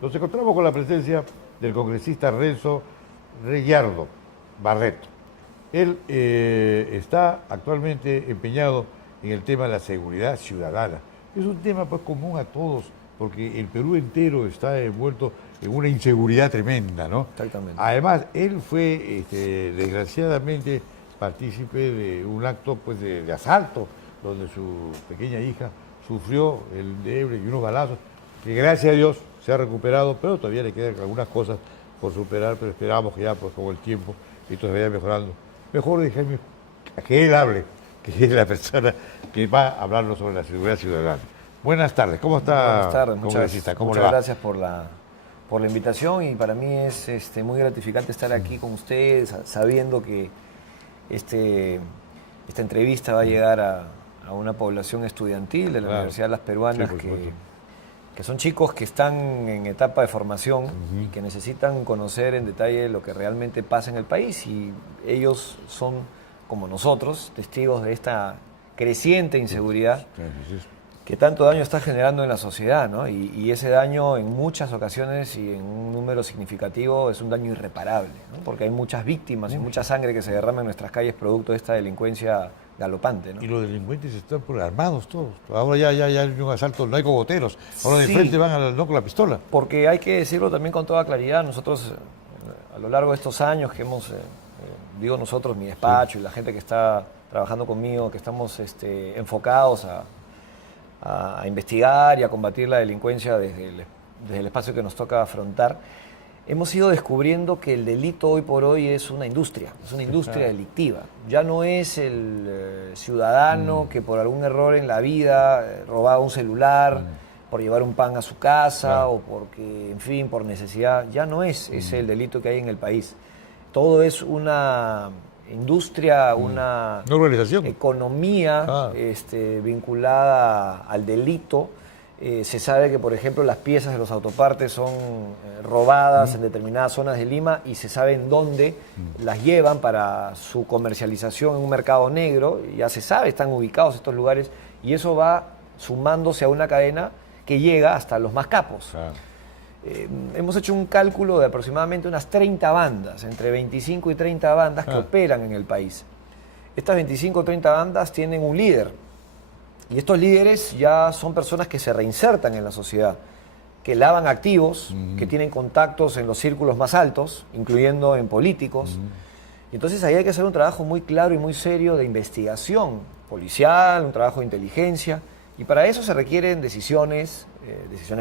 Nos encontramos con la presencia del congresista Renzo Reyardo Barreto. Él está actualmente empeñado en el tema de la seguridad ciudadana. Es un tema pues común a todos, porque el Perú entero está envuelto en una inseguridad tremenda, ¿no? Exactamente. Además, él fue, desgraciadamente, partícipe de un acto pues, de asalto, donde su pequeña hija sufrió el endeble y unos balazos, que gracias a Dios se ha recuperado, pero todavía le quedan algunas cosas por superar, pero esperamos que ya pues, con el tiempo esto se vaya mejorando. Mejor dejarme a que él hable, que es la persona que va a hablarnos sobre la seguridad ciudadana. Buenas tardes, ¿cómo está? Buenas tardes, congresista? ¿Cómo muchas le va? gracias por la invitación, y para mí es muy gratificante estar aquí con ustedes, sabiendo que esta entrevista va a llegar a una población estudiantil de la Universidad de las Peruanas, Sí, que son chicos que están en etapa de formación y que necesitan conocer en detalle lo que realmente pasa en el país, y ellos son, como nosotros, testigos de esta creciente inseguridad que tanto daño está generando en la sociedad, ¿no? Y ese daño en muchas ocasiones y en un número significativo es un daño irreparable, ¿no? Porque hay muchas víctimas y mucha sangre que se derrama en nuestras calles producto de esta delincuencia galopante, ¿no? Y los delincuentes están armados todos. Ahora ya hay un asalto, no hay cogoteros. Ahora de frente van no con la pistola. Porque hay que decirlo también con toda claridad, nosotros a lo largo de estos años que hemos, digo nosotros, mi despacho y la gente que está trabajando conmigo, que estamos enfocados a investigar y a combatir la delincuencia desde el espacio que nos toca afrontar, hemos ido descubriendo que el delito hoy por hoy es una industria delictiva. Ya no es el ciudadano que por algún error en la vida robaba un celular, por llevar un pan a su casa o porque, en fin, por necesidad. Ya no es ese el delito que hay en el país. Todo es una industria, una organización, economía vinculada al delito. Se sabe que, por ejemplo, las piezas de los autopartes son robadas en determinadas zonas de Lima, y se sabe en dónde las llevan para su comercialización en un mercado negro. Ya se sabe, están ubicados estos lugares, y eso va sumándose a una cadena que llega hasta los más capos. Hemos hecho un cálculo de aproximadamente unas 30 bandas, entre 25 y 30 bandas que operan en el país. Estas 25 o 30 bandas tienen un líder, y estos líderes ya son personas que se reinsertan en la sociedad, que lavan activos, que tienen contactos en los círculos más altos, incluyendo en políticos. Y entonces ahí hay que hacer un trabajo muy claro y muy serio de investigación policial, un trabajo de inteligencia, y para eso se requieren decisiones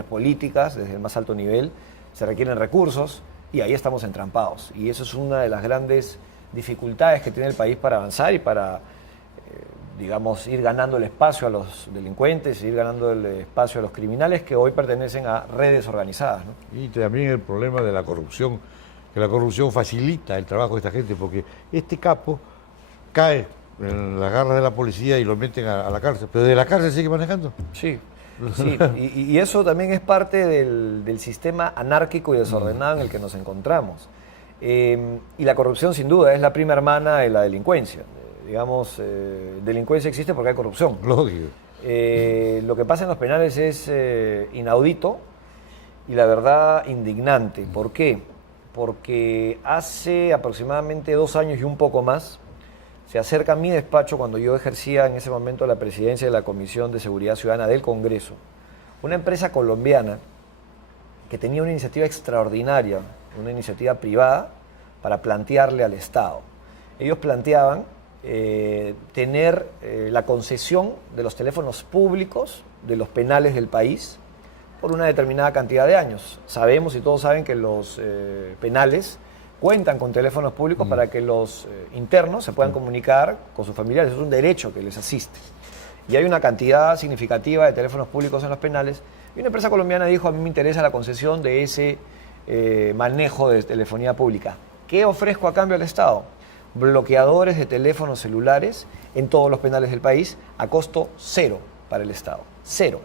políticas desde el más alto nivel, se requieren recursos, y ahí estamos entrampados. Y eso es una de las grandes dificultades que tiene el país para avanzar y para, digamos, ir ganando el espacio a los delincuentes, ir ganando el espacio a los criminales que hoy pertenecen a redes organizadas, ¿no? Y también el problema de la corrupción, que la corrupción facilita el trabajo de esta gente, porque este capo cae en las garras de la policía y lo meten a la cárcel, pero de la cárcel sigue manejando. Sí. Sí, y eso también es parte del sistema anárquico y desordenado en el que nos encontramos. Y la corrupción, sin duda, es la prima hermana de la delincuencia. Digamos, delincuencia existe porque hay corrupción. Lógico. Lo que pasa en los penales es inaudito y, la verdad, indignante. ¿Por qué? Porque hace aproximadamente 2 años y un poco más, se acerca a mi despacho, cuando yo ejercía en ese momento la presidencia de la Comisión de Seguridad Ciudadana del Congreso, una empresa colombiana que tenía una iniciativa extraordinaria, una iniciativa privada para plantearle al Estado. Ellos planteaban tener la concesión de los teléfonos públicos de los penales del país por una determinada cantidad de años. Sabemos y todos saben que los penales cuentan con teléfonos públicos para que los internos se puedan comunicar con sus familiares. Es un derecho que les asiste. Y hay una cantidad significativa de teléfonos públicos en los penales. Y una empresa colombiana dijo: a mí me interesa la concesión de ese manejo de telefonía pública. ¿Qué ofrezco a cambio al Estado? Bloqueadores de teléfonos celulares en todos los penales del país a costo cero para el Estado. Cero.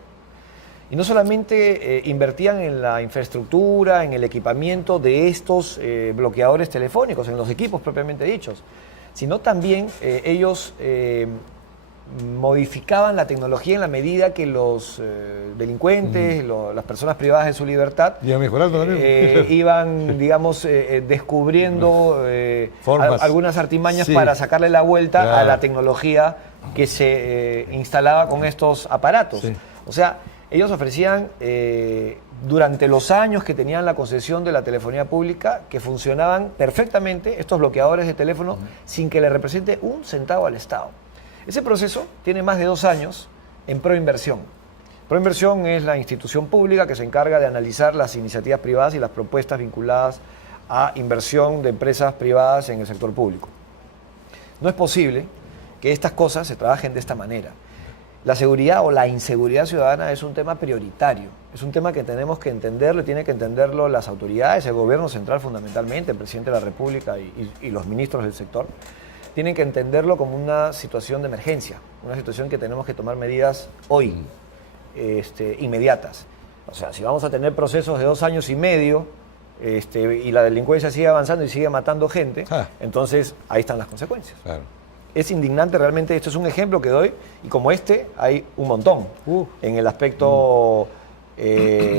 Y no solamente invertían en la infraestructura, en el equipamiento de estos bloqueadores telefónicos, en los equipos propiamente dichos, sino también ellos modificaban la tecnología en la medida que los delincuentes, las personas privadas de su libertad, Y mejorando también. iban, digamos, descubriendo algunas artimañas Sí. para sacarle la vuelta a Claro. la tecnología que se instalaba con estos aparatos. Sí. O sea, ellos ofrecían, durante los años que tenían la concesión de la telefonía pública, que funcionaban perfectamente estos bloqueadores de teléfono sin que le represente un centavo al Estado. Ese proceso tiene más de 2 años en Proinversión. Proinversión es la institución pública que se encarga de analizar las iniciativas privadas y las propuestas vinculadas a inversión de empresas privadas en el sector público. No es posible que estas cosas se trabajen de esta manera. La seguridad o la inseguridad ciudadana es un tema prioritario, es un tema que tenemos que entenderlo, tienen que entenderlo las autoridades, el gobierno central fundamentalmente, el presidente de la República y los ministros del sector, tienen que entenderlo como una situación de emergencia, una situación que tenemos que tomar medidas hoy, inmediatas. O sea, si vamos a tener procesos de 2 años y medio y la delincuencia sigue avanzando y sigue matando gente, entonces ahí están las consecuencias. Claro. Es indignante realmente, esto es un ejemplo que doy, y como hay un montón. En el aspecto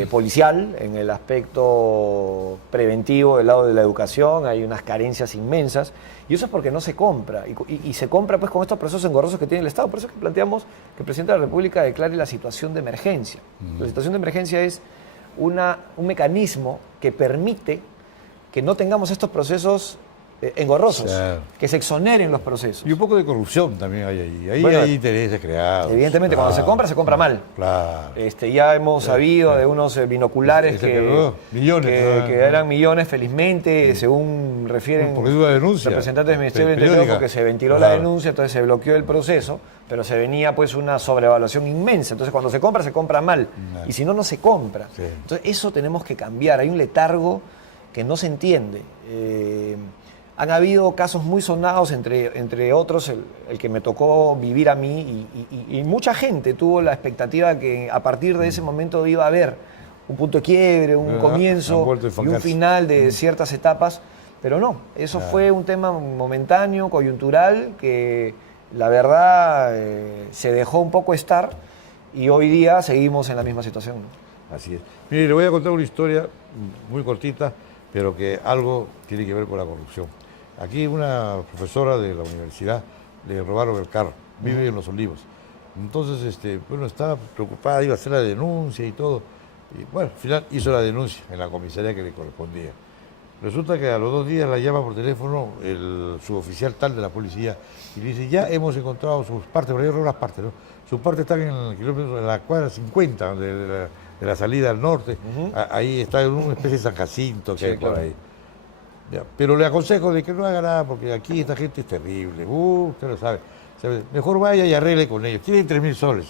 policial, en el aspecto preventivo del lado de la educación, hay unas carencias inmensas, y eso es porque no se compra, y se compra pues con estos procesos engorrosos que tiene el Estado. Por eso es que planteamos que el presidente de la República declare la situación de emergencia. La situación de emergencia es un mecanismo que permite que no tengamos estos procesos engorrosos, Claro. que se exoneren los procesos. Y un poco de corrupción también hay ahí. Ahí Bueno, hay intereses creados. Evidentemente, cuando se compra mal. Claro. Ya hemos sabido de unos binoculares Ese que, quedó millones, que eran millones, felizmente, según refieren Porque es una denuncia. representantes del Ministerio del Periódica. Interior, porque se ventiló Claro. la denuncia, entonces se bloqueó el proceso, pero se venía pues una sobrevaluación inmensa. Entonces, cuando se compra mal. Claro. Y si no, no se compra. Sí. Entonces, eso tenemos que cambiar. Hay un letargo que no se entiende. Han habido casos muy sonados, entre otros el que me tocó vivir a mí, y mucha gente tuvo la expectativa de que a partir de ese momento iba a haber un punto de quiebre, un Han comienzo vuelto a y un enfangarse. final de ciertas etapas, pero no, eso fue un tema momentáneo, coyuntural, que la verdad se dejó un poco estar, y hoy día seguimos en la misma situación, ¿no? Así es. Mire, le voy a contar una historia muy cortita, pero que algo tiene que ver con la corrupción. Aquí una profesora de la universidad le robaron el carro, vive en Los Olivos. Entonces, bueno, estaba preocupada, iba a hacer la denuncia y todo. Y bueno, al final hizo la denuncia en la comisaría que le correspondía. Resulta que a los 2 días la llama por teléfono el suboficial tal de la policía y le dice, ya hemos encontrado sus partes, pero yo robé las partes, ¿no? Sus partes están en el kilómetro, en la cuadra 50 de la salida al norte. Ahí está en una especie de San Jacinto que hay por ahí. Ya, pero le aconsejo de que no haga nada porque aquí esta gente es terrible. Usted lo sabe. Mejor vaya y arregle con ellos. Tienen 3.000 soles.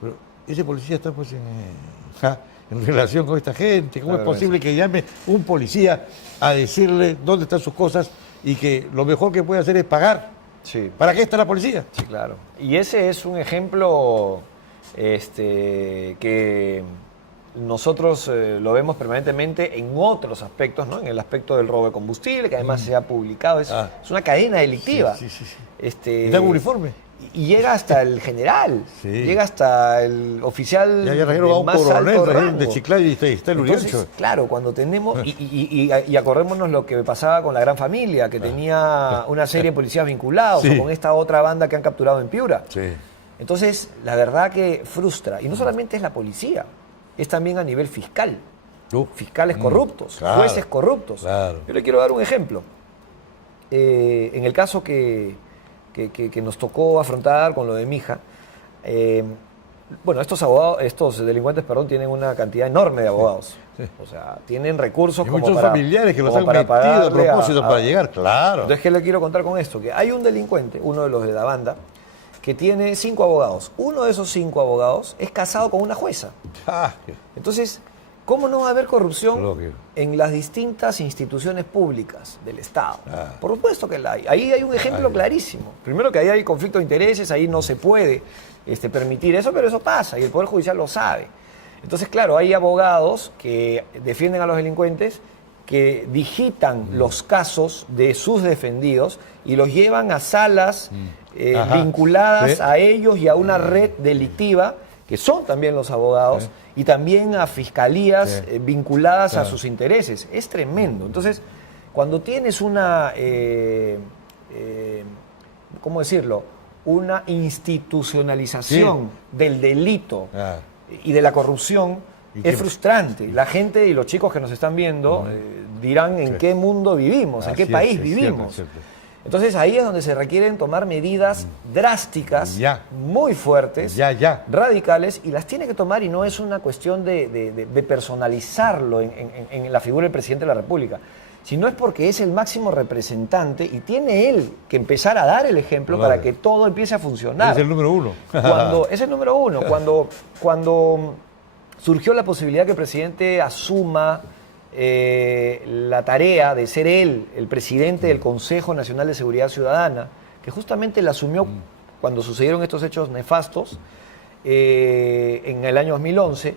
Pero ese policía está pues en relación con esta gente. ¿Cómo es posible que llame un policía a decirle dónde están sus cosas y que lo mejor que puede hacer es pagar? Sí. ¿Para qué está la policía? Sí, claro. Y ese es un ejemplo que nosotros lo vemos permanentemente en otros aspectos, ¿no? En el aspecto del robo de combustible, que además se ha publicado. Es una cadena delictiva. Sí. Y da un uniforme. Y llega hasta el general, Sí. llega hasta el oficial Ya de trajeron a un más coronel alto trajeron rango. de Chiclayo y está el Entonces, Uriancho. claro, cuando tenemos, y acordémonos lo que pasaba con la Gran Familia, que tenía una serie de policías vinculados, Sí. o con esta otra banda que han capturado en Piura. Sí. Entonces, la verdad que frustra. Y no solamente es la policía, es también a nivel fiscal. Fiscales corruptos, claro, jueces corruptos. claro. Yo le quiero dar un ejemplo. En el caso que nos tocó afrontar con lo de mi hija, bueno, estos delincuentes, tienen una cantidad enorme de abogados. Sí. O sea, tienen recursos Y como muchos para, familiares que los como han para metido a pagarle propósito para llegar, claro. Entonces, ¿qué le quiero contar con esto? Que hay un delincuente, uno de los de la banda, que tiene 5 abogados. Uno de esos 5 abogados es casado con una jueza. Ah, Entonces, ¿cómo no va a haber corrupción Lógico. en las distintas instituciones públicas del Estado? Ah. Por supuesto que la hay. Ahí hay un ejemplo clarísimo. Primero que ahí hay conflicto de intereses, ahí no se puede permitir eso, pero eso pasa y el Poder Judicial lo sabe. Entonces, claro, hay abogados que defienden a los delincuentes, que digitan los casos de sus defendidos y los llevan a salas vinculadas Sí. a ellos y a una red delictiva, que son también los abogados, y también a fiscalías vinculadas a sus intereses. Es tremendo. Entonces, cuando tienes una, ¿cómo decirlo? Una institucionalización del delito y de la corrupción, es frustrante. La gente y los chicos que nos están viendo dirán en qué mundo vivimos, en qué país vivimos. Cierto. Entonces ahí es donde se requieren tomar medidas drásticas, muy fuertes, radicales, y las tiene que tomar, y no es una cuestión de personalizarlo en la figura del presidente de la República, sino es porque es el máximo representante y tiene él que empezar a dar el ejemplo para que todo empiece a funcionar. Es el número uno. Es el número uno. Cuando surgió la posibilidad que el presidente asuma la tarea de ser él el presidente del Consejo Nacional de Seguridad Ciudadana, que justamente la asumió cuando sucedieron estos hechos nefastos en el año 2011,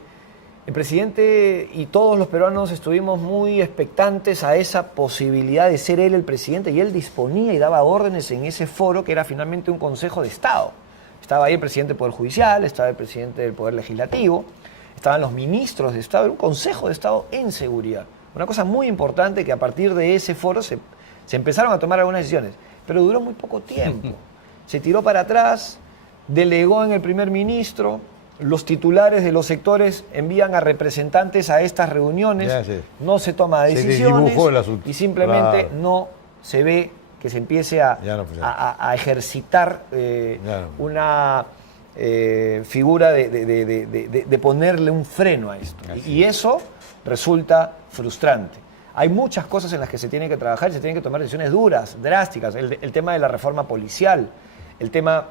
el presidente y todos los peruanos estuvimos muy expectantes a esa posibilidad de ser él el presidente, y él disponía y daba órdenes en ese foro que era finalmente un Consejo de Estado. Estaba ahí el presidente del Poder Judicial, estaba el presidente del Poder Legislativo, estaban los ministros de Estado, era un Consejo de Estado en seguridad. Una cosa muy importante, que a partir de ese foro se empezaron a tomar algunas decisiones, pero duró muy poco tiempo. Se tiró para atrás, delegó en el primer ministro, los titulares de los sectores envían a representantes a estas reuniones, no se toma decisiones y simplemente no se ve que se empiece a ejercitar una figura de ponerle un freno a esto. Y eso resulta frustrante. Hay muchas cosas en las que se tiene que trabajar y se tienen que tomar decisiones duras, drásticas. El tema de la reforma policial, el tema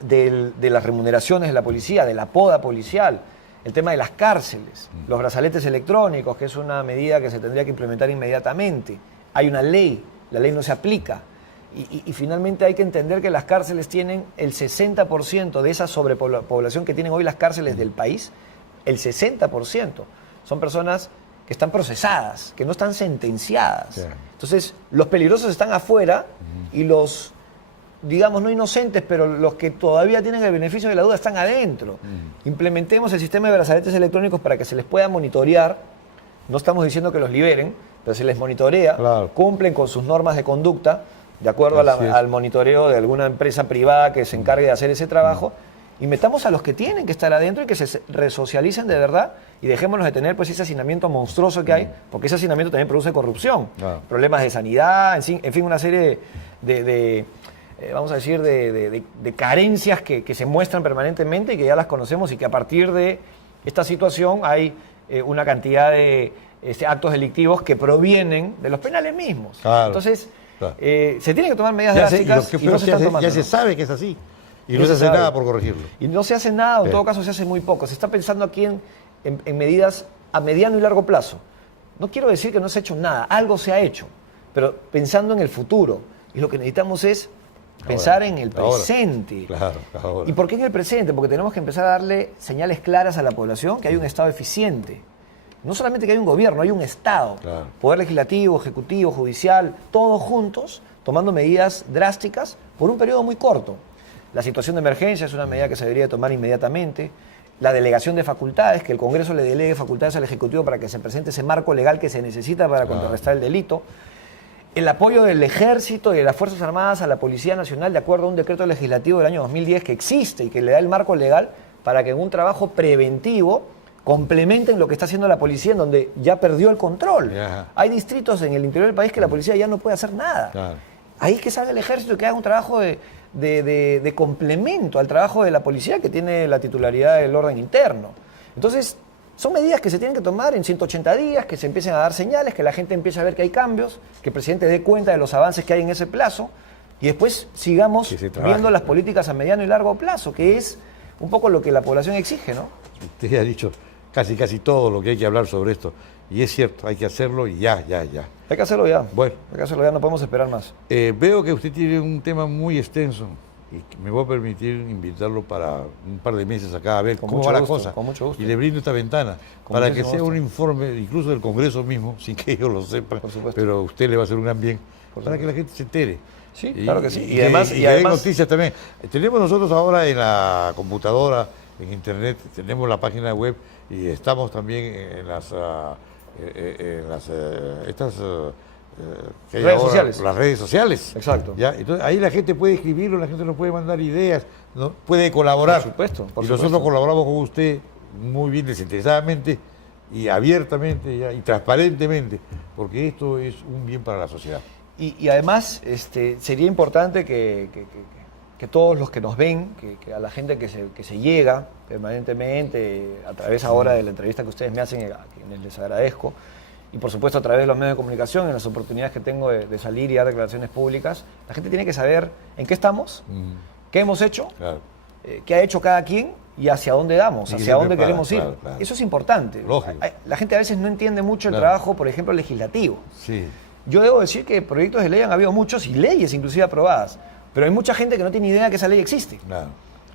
de las remuneraciones de la policía, de la poda policial, el tema de las cárceles, los brazaletes electrónicos, que es una medida que se tendría que implementar inmediatamente. Hay una ley, la ley no se aplica. Y finalmente hay que entender que las cárceles tienen el 60% de esa sobrepoblación que tienen hoy las cárceles del país, el 60% son personas que están procesadas, que no están sentenciadas. Entonces, los peligrosos están afuera y los, digamos, no inocentes, pero los que todavía tienen el beneficio de la duda están adentro. Implementemos el sistema de brazaletes electrónicos para que se les pueda monitorear. No estamos diciendo que los liberen, pero se les monitorea, cumplen con sus normas de conducta, de acuerdo al monitoreo de alguna empresa privada que se encargue de hacer ese trabajo, y metamos a los que tienen que estar adentro y que se resocialicen de verdad, y dejémonos de tener pues ese hacinamiento monstruoso que hay, porque ese hacinamiento también produce corrupción, problemas de sanidad, en fin, una serie vamos a decir, de carencias que se muestran permanentemente y que ya las conocemos, y que a partir de esta situación hay una cantidad de actos delictivos que provienen de los penales mismos. Entonces, se tienen que tomar medidas drásticas y no se están tomando. Ya se sabe que es así. Y no se hace nada por corregirlo. Y no se hace nada, en todo caso se hace muy poco. Se está pensando aquí en medidas a mediano y largo plazo. No quiero decir que no se ha hecho nada, algo se ha hecho, pero pensando en el futuro. Y lo que necesitamos es pensar en el presente. ¿Y por qué en el presente? Porque tenemos que empezar a darle señales claras a la población que hay un Estado eficiente. No solamente que hay un gobierno, hay un Estado. Poder legislativo, ejecutivo, judicial, todos juntos, tomando medidas drásticas por un periodo muy corto. La situación de emergencia es una medida que se debería tomar inmediatamente. La delegación de facultades, que el Congreso le delegue facultades al Ejecutivo para que se presente ese marco legal que se necesita para contrarrestar el delito. El apoyo del Ejército y de las Fuerzas Armadas a la Policía Nacional, de acuerdo a un decreto legislativo del año 2010 que existe y que le da el marco legal para que en un trabajo preventivo complementen lo que está haciendo la policía, en donde ya perdió el control. Hay distritos en el interior del país que la policía ya no puede hacer nada. Ahí que salga el Ejército y que haga un trabajo de complemento al trabajo de la policía, que tiene la titularidad del orden interno. Entonces, son medidas que se tienen que tomar en 180 días, que se empiecen a dar señales, que la gente empiece a ver que hay cambios, que el presidente dé cuenta de los avances que hay en ese plazo, y después sigamos viendo las políticas a mediano y largo plazo, que es un poco lo que la población exige, ¿no? Usted ha dicho casi todo lo que hay que hablar sobre esto. Y es cierto, hay que hacerlo y ya. Hay que hacerlo ya. Bueno. Hay que hacerlo ya, no podemos esperar más. Veo que usted tiene un tema muy extenso y me voy a permitir invitarlo para un par de meses acá a ver Con cómo mucho va la gusto, cosa. con mucho gusto. Y le brindo esta ventana Con para que muchísimo sea gusto. un informe, incluso del Congreso mismo, sin que ellos lo sepan, Por supuesto. pero a usted le va a hacer un gran bien, Por para que la gente se entere. Sí, claro que sí. Y además, y además noticias también. Tenemos nosotros ahora en la computadora, en internet, tenemos la página web y estamos también en las que hay Redes ahora, sociales. las redes sociales. Exacto. ¿Ya? Entonces ahí la gente puede escribirlo, la gente nos puede mandar ideas, ¿no? Puede colaborar. Por supuesto, por y nosotros supuesto. colaboramos con usted muy bien, desinteresadamente y abiertamente, ¿ya? Y transparentemente, porque esto es un bien para la sociedad. Y además sería importante que todos los que nos ven, que a la gente que se llega permanentemente, a través ahora de la entrevista que ustedes me hacen, a quienes les agradezco, y por supuesto a través de los medios de comunicación, en las oportunidades que tengo de salir y dar declaraciones públicas, la gente tiene que saber en qué estamos, qué hemos hecho, Claro. qué ha hecho cada quien y hacia dónde damos, Sí, hacia se dónde prepara, queremos ir. claro, claro. Eso es importante. Lógico. La gente a veces no entiende mucho el Claro. trabajo, por ejemplo, legislativo. Sí. Yo debo decir que proyectos de ley han habido muchos y leyes inclusive aprobadas, pero hay mucha gente que no tiene idea que esa ley existe. Claro.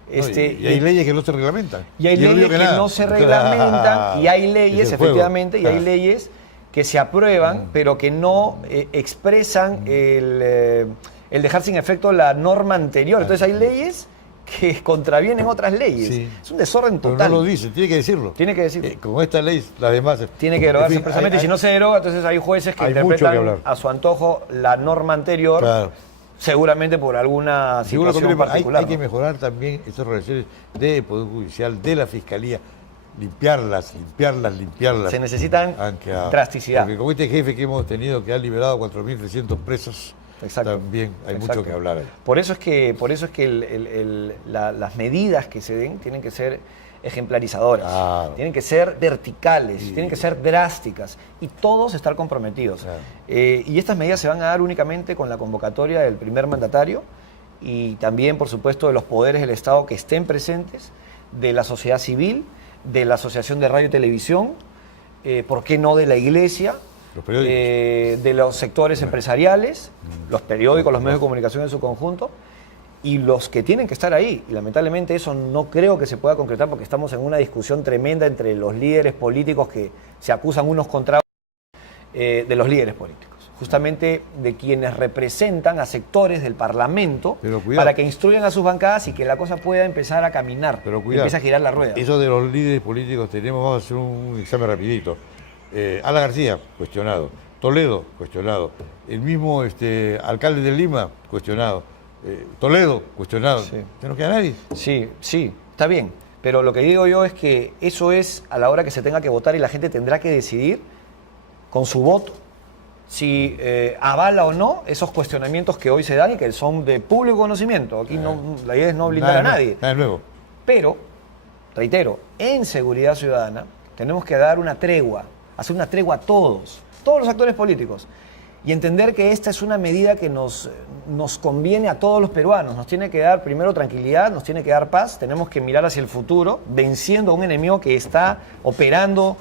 Este, y hay leyes que no se reglamentan. Y hay yo no leyes digo que nada. no se reglamentan y hay leyes, Es el juego. efectivamente, y hay Ah. leyes que se aprueban, pero que no expresan el dejar sin efecto la norma anterior. Entonces hay leyes que contravienen otras leyes. Sí. Es un desorden Pero total. no lo dice, tiene que decirlo. Tiene que decirlo. Con esta ley, las demás. Tiene que derogarse En fin, expresamente, y si no se deroga, entonces hay jueces que hay mucho que interpretan hablar. a su antojo la norma anterior, Claro. seguramente por alguna Seguro que situación particular. hay que ¿no? mejorar también esas relaciones del Poder Judicial, de la Fiscalía, limpiarlas. Se necesitan drasticidad. Porque como este jefe que hemos tenido que ha liberado 4.300 presos, Exacto. también hay Exacto. mucho que hablar ahí. Por eso es que las medidas que se den tienen que ser ejemplarizadoras, Claro. tienen que ser verticales, Sí. tienen que ser drásticas y todos estar comprometidos. Claro. Y estas medidas se van a dar únicamente con la convocatoria del primer mandatario y también, por supuesto, de los poderes del Estado que estén presentes, de la sociedad civil, de la Asociación de Radio y Televisión, ¿por qué no de la Iglesia? Los periódicos. De los sectores empresariales, los periódicos, los medios de comunicación en su conjunto, y los que tienen que estar ahí. Y lamentablemente eso no creo que se pueda concretar porque estamos en una discusión tremenda entre los líderes políticos que se acusan unos contra otros, de los líderes políticos. Justamente de quienes representan a sectores del Parlamento Pero cuidado. para que instruyan a sus bancadas y que la cosa pueda empezar a caminar, Pero y cuidado. empiece a girar la rueda. Eso de los líderes políticos vamos a hacer un examen rapidito. Ala García, cuestionado. Toledo, cuestionado. El mismo alcalde de Lima, cuestionado. Toledo, cuestionado. Sí. Ya no queda nadie. Sí, sí, está bien. Pero lo que digo yo es que eso es a la hora que se tenga que votar y la gente tendrá que decidir con su voto si avala o no esos cuestionamientos que hoy se dan y que son de público conocimiento. Aquí la idea es no blindar a nadie. Nada nuevo. Pero, reitero, en seguridad ciudadana tenemos que dar una tregua, hacer una tregua a todos los actores políticos y entender que esta es una medida que nos conviene a todos los peruanos. Nos tiene que dar primero tranquilidad, nos tiene que dar paz, tenemos que mirar hacia el futuro, venciendo a un enemigo que está operando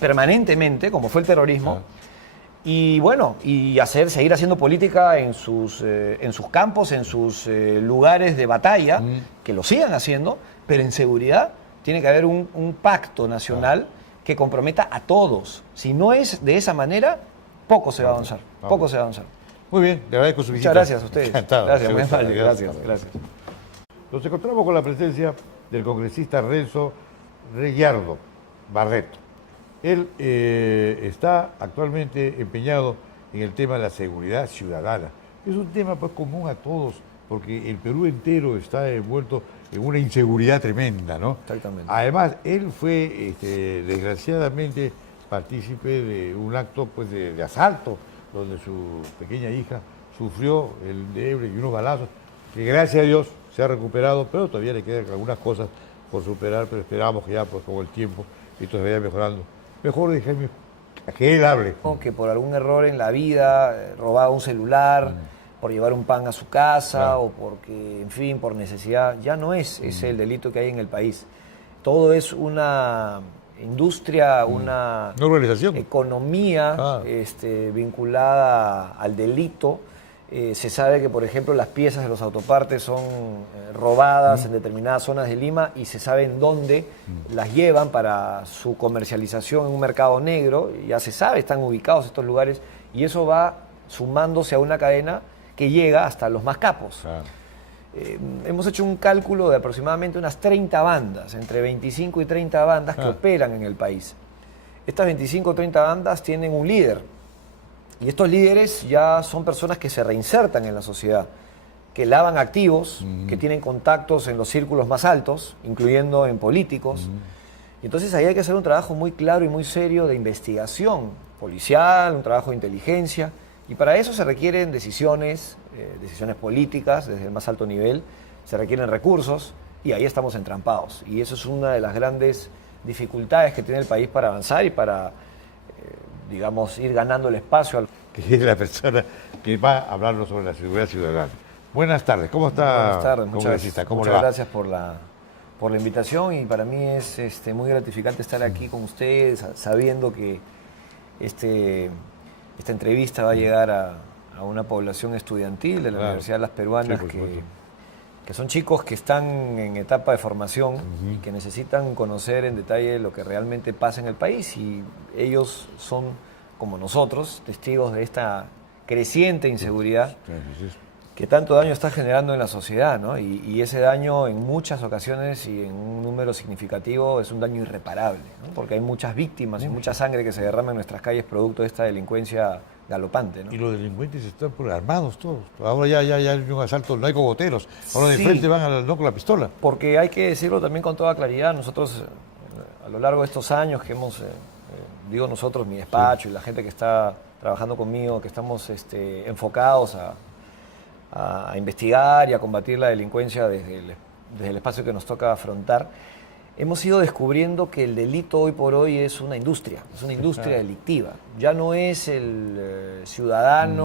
permanentemente, como fue el terrorismo. Y bueno, y seguir haciendo política en sus campos, en sus lugares de batalla, que lo sigan haciendo, pero en seguridad tiene que haber un pacto nacional que comprometa a todos. Si no es de esa manera, poco se va a avanzar. Poco se va a avanzar. Muy bien, le agradezco su visita. Muchas gracias a ustedes. Encantado. Gracias, muy Muchas amable. Gracias, gracias. Nos encontramos con la presencia del congresista Renzo Reyardo Barreto. Él está actualmente empeñado en el tema de la seguridad ciudadana. Es un tema pues común a todos, porque el Perú entero está envuelto en una inseguridad tremenda, ¿no? Exactamente. Además, él fue, desgraciadamente, partícipe de un acto pues, de asalto, donde su pequeña hija sufrió el endeble y unos balazos, que gracias a Dios se ha recuperado, pero todavía le quedan algunas cosas por superar, pero esperamos que ya pues, con el tiempo esto se vaya mejorando. Mejor déjeme que él hable. Que por algún error en la vida robaba un celular, por llevar un pan a su casa o porque, en fin, por necesidad, ya no es ese el delito que hay en el país. Todo es una industria, una organización. economía vinculada al delito Se sabe que, por ejemplo, las piezas de los autopartes son robadas en determinadas zonas de Lima y se sabe en dónde las llevan para su comercialización en un mercado negro. Ya se sabe, están ubicados estos lugares y eso va sumándose a una cadena que llega hasta los más capos. Claro. Hemos hecho un cálculo de aproximadamente unas 30 bandas, entre 25 y 30 bandas que operan en el país. Estas 25 o 30 bandas tienen un líder. Y estos líderes ya son personas que se reinsertan en la sociedad, que lavan activos, que tienen contactos en los círculos más altos, incluyendo en políticos. Y entonces ahí hay que hacer un trabajo muy claro y muy serio de investigación policial, un trabajo de inteligencia. Y para eso se requieren decisiones políticas desde el más alto nivel, se requieren recursos y ahí estamos entrampados. Y eso es una de las grandes dificultades que tiene el país para avanzar y para digamos, ir ganando el espacio. Que es la persona que va a hablarnos sobre la seguridad ciudadana. Buenas tardes, ¿cómo está? Buenas tardes, muchas gracias por la invitación y para mí es muy gratificante estar aquí con ustedes, sabiendo que esta entrevista va a llegar a una población estudiantil de la Universidad de las Peruanas, sí, que son chicos que están en etapa de formación y que necesitan conocer en detalle lo que realmente pasa en el país y ellos son, como nosotros, testigos de esta creciente inseguridad que tanto daño está generando en la sociedad, ¿no? Y ese daño en muchas ocasiones y en un número significativo es un daño irreparable, ¿no? Porque hay muchas víctimas y mucha sangre que se derrama en nuestras calles producto de esta delincuencia galopante, ¿no? Y los delincuentes están armados todos. Ahora ya hay un asalto, no hay cogoteros. Ahora de frente van no con la pistola. Porque hay que decirlo también con toda claridad. Nosotros, a lo largo de estos años que hemos, digo nosotros, mi despacho y la gente que está trabajando conmigo, que estamos enfocados a investigar y a combatir la delincuencia desde el espacio que nos toca afrontar, hemos ido descubriendo que el delito hoy por hoy es una industria delictiva. Ya no es el ciudadano